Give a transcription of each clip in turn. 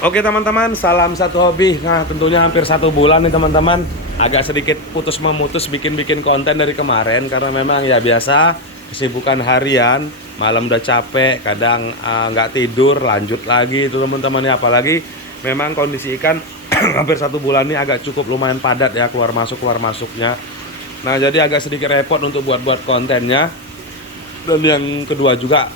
Oke teman-teman, salam satu hobi. Nah tentunya hampir 1 bulan nih teman-teman. Agak sedikit putus memutus bikin-bikin konten dari kemarin. Karena memang ya biasa kesibukan harian. Malam udah capek, kadang nggak tidur, lanjut lagi itu teman-teman ya. Apalagi memang kondisi ikan hampir 1 bulan ini agak cukup lumayan padat ya, keluar masuknya. Nah jadi agak sedikit repot untuk buat kontennya. Dan yang kedua juga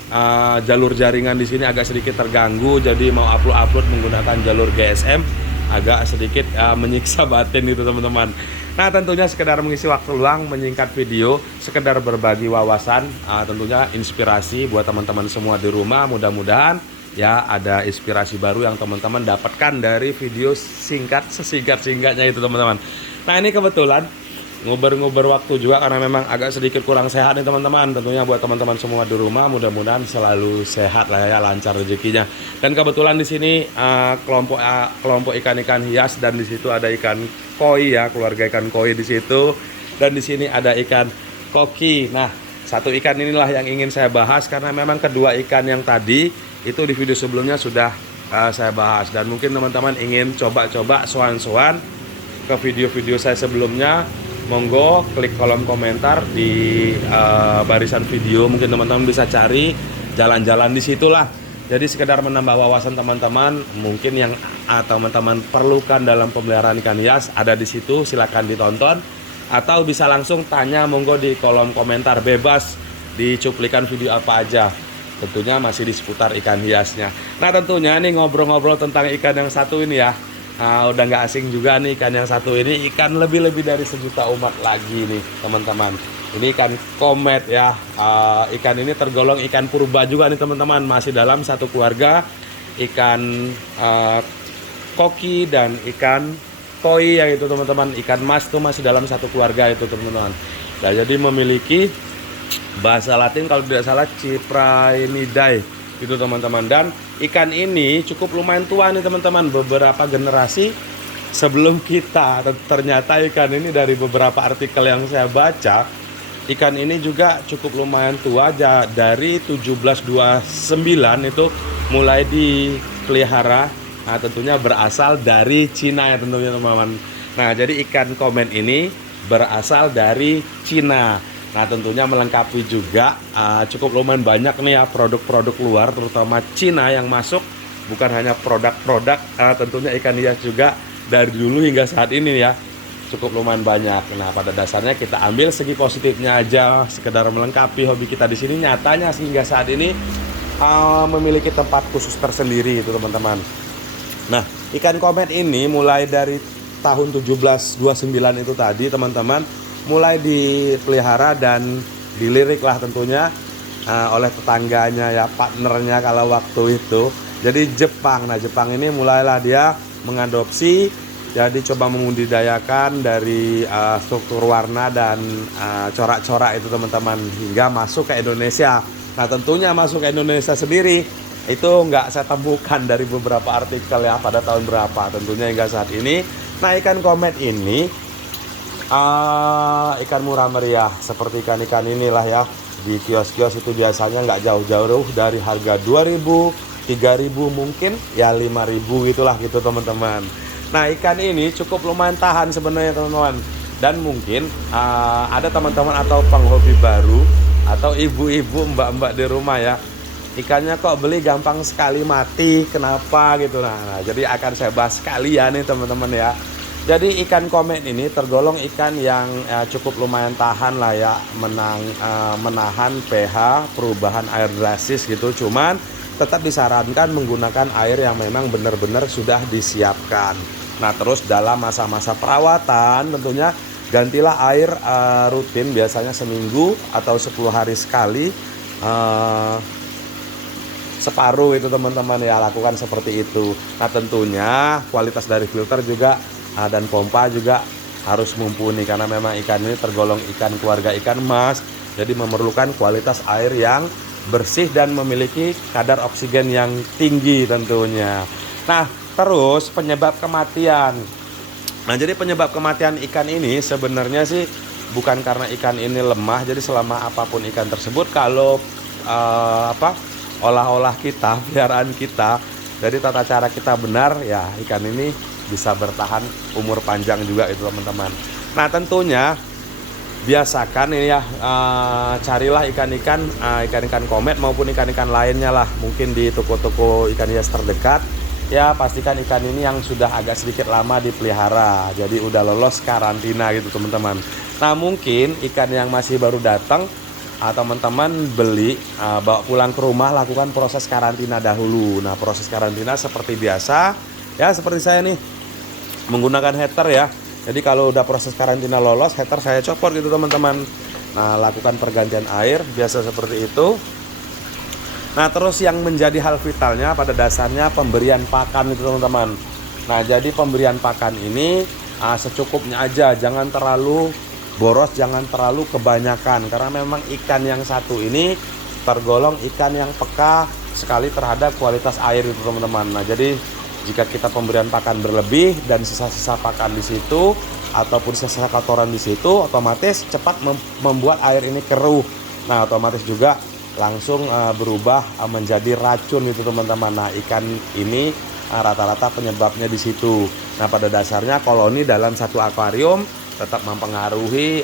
jalur jaringan di sini agak sedikit terganggu, jadi mau upload menggunakan jalur GSM agak sedikit menyiksa batin itu teman-teman. Nah tentunya sekedar mengisi waktu luang, menyingkat video, sekedar berbagi wawasan, tentunya inspirasi buat teman-teman semua di rumah. Mudah-mudahan ya ada inspirasi baru yang teman-teman dapatkan dari video singkat sesingkat-singkatnya itu teman-teman. Nah ini kebetulan nguber-nguber waktu juga karena memang agak sedikit kurang sehat nih teman-teman. Tentunya buat teman-teman semua di rumah mudah-mudahan selalu sehat lah ya, lancar rezekinya. Dan kebetulan di sini kelompok ikan-ikan hias, dan di situ ada ikan koi ya, keluarga ikan koi di situ. Dan di sini ada ikan koki. Nah, satu ikan inilah yang ingin saya bahas karena memang kedua ikan yang tadi itu di video sebelumnya sudah saya bahas, dan mungkin teman-teman ingin coba-coba soan-soan ke video-video saya sebelumnya. Monggo klik kolom komentar di barisan video, mungkin teman-teman bisa cari jalan-jalan di situlah. Jadi sekedar menambah wawasan teman-teman, mungkin yang teman-teman perlukan dalam pemeliharaan ikan hias ada di situ, silahkan ditonton. Atau bisa langsung tanya, monggo di kolom komentar, bebas dicuplikan video apa aja. Tentunya masih di seputar ikan hiasnya. Nah tentunya nih ngobrol-ngobrol tentang ikan yang satu ini ya. Udah nggak asing juga nih ikan yang satu ini, ikan lebih dari 1 juta umat lagi nih teman-teman. Ini ikan komet ya. Ikan ini tergolong ikan purba juga nih teman-teman, masih dalam satu keluarga ikan koki dan ikan koi yang itu teman-teman. Ikan mas tuh masih dalam satu keluarga itu teman-teman. Nah, jadi memiliki bahasa Latin kalau tidak salah Cyprinidae itu teman-teman. Dan ikan ini cukup lumayan tua nih teman-teman, beberapa generasi sebelum kita. Ternyata ikan ini dari beberapa artikel yang saya baca, ikan ini juga cukup lumayan tua, dari 1729 itu mulai dipelihara. Nah tentunya berasal dari Cina ya tentunya teman-teman. Nah jadi ikan komet ini berasal dari Cina. Nah tentunya melengkapi juga cukup lumayan banyak nih ya produk-produk luar, terutama Cina yang masuk. Bukan hanya produk-produk, tentunya ikan hias juga dari dulu hingga saat ini ya cukup lumayan banyak. Nah pada dasarnya kita ambil segi positifnya aja, sekedar melengkapi hobi kita di sini. Nyatanya hingga saat ini memiliki tempat khusus tersendiri itu teman-teman. Nah ikan komet ini mulai dari tahun 1729 itu tadi teman-teman, mulai dipelihara dan dilirik lah tentunya oleh tetangganya ya, partnernya kalau waktu itu. Jadi Jepang. Nah Jepang ini mulailah dia mengadopsi, jadi coba membudidayakan dari struktur warna dan corak-corak itu teman-teman, hingga masuk ke Indonesia. Nah tentunya masuk ke Indonesia sendiri itu nggak saya temukan dari beberapa artikel ya pada tahun berapa tentunya hingga saat ini. Nah ikan komet ini ikan murah meriah seperti ikan-ikan inilah ya. Di kios-kios itu biasanya nggak jauh-jauh dari harga 2.000, 3.000, mungkin ya 5.000 itulah gitu teman-teman. Nah ikan ini cukup lumayan tahan sebenarnya teman-teman. Dan mungkin ada teman-teman atau penghobi baru atau ibu-ibu, mbak-mbak di rumah ya, ikannya kok beli gampang sekali mati, kenapa gitu. Nah jadi akan saya bahas sekalian nih teman-teman ya. Jadi ikan komet ini tergolong ikan yang cukup lumayan tahan lah ya, menahan pH, perubahan air drastis gitu. Cuman tetap disarankan menggunakan air yang memang benar-benar sudah disiapkan. Nah terus dalam masa-masa perawatan tentunya gantilah air rutin, biasanya seminggu atau 10 hari sekali. Separuh itu teman-teman ya, lakukan seperti itu. Nah tentunya kualitas dari filter juga dan pompa juga harus mumpuni, karena memang ikan ini tergolong ikan keluarga ikan mas, jadi memerlukan kualitas air yang bersih dan memiliki kadar oksigen yang tinggi tentunya. Nah terus penyebab kematian. Nah jadi penyebab kematian ikan ini sebenarnya sih bukan karena ikan ini lemah. Jadi selama apapun ikan tersebut, kalau olah-olah kita, peliharaan kita Jadi tata cara kita benar ya, ikan ini bisa bertahan umur panjang juga itu teman-teman. Nah tentunya biasakan ini ya, carilah ikan-ikan komet maupun ikan-ikan lainnya lah, mungkin di toko-toko ikan hias terdekat. Ya pastikan ikan ini yang sudah agak sedikit lama dipelihara, jadi udah lolos karantina gitu teman-teman. Nah mungkin ikan yang masih baru datang, teman-teman beli, bawa pulang ke rumah, lakukan proses karantina dahulu. Nah proses karantina seperti biasa ya, seperti saya nih menggunakan heater ya. Jadi kalau udah proses karantina lolos, heater saya copot gitu teman-teman. Nah lakukan pergantian air biasa seperti itu. Nah terus yang menjadi hal vitalnya pada dasarnya pemberian pakan itu teman-teman. Nah jadi pemberian pakan ini secukupnya aja, jangan terlalu boros, jangan terlalu kebanyakan, karena memang ikan yang satu ini tergolong ikan yang peka sekali terhadap kualitas air itu teman-teman. Nah jadi jika kita pemberian pakan berlebih dan sisa-sisa pakan di situ ataupun sisa kotoran di situ, otomatis cepat membuat air ini keruh. Nah otomatis juga langsung berubah menjadi racun itu teman-teman. Nah ikan ini rata-rata penyebabnya di situ. Nah pada dasarnya koloni dalam satu akuarium tetap mempengaruhi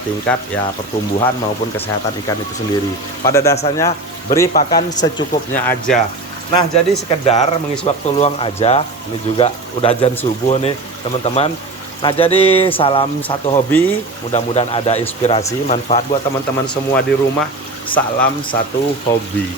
tingkat ya pertumbuhan maupun kesehatan ikan itu sendiri. Pada dasarnya beri pakan secukupnya aja. Nah jadi sekedar mengisi waktu luang aja. Ini juga udah azan subuh nih teman-teman. Nah jadi salam satu hobi, mudah-mudahan ada inspirasi manfaat buat teman-teman semua di rumah. Salam satu hobi.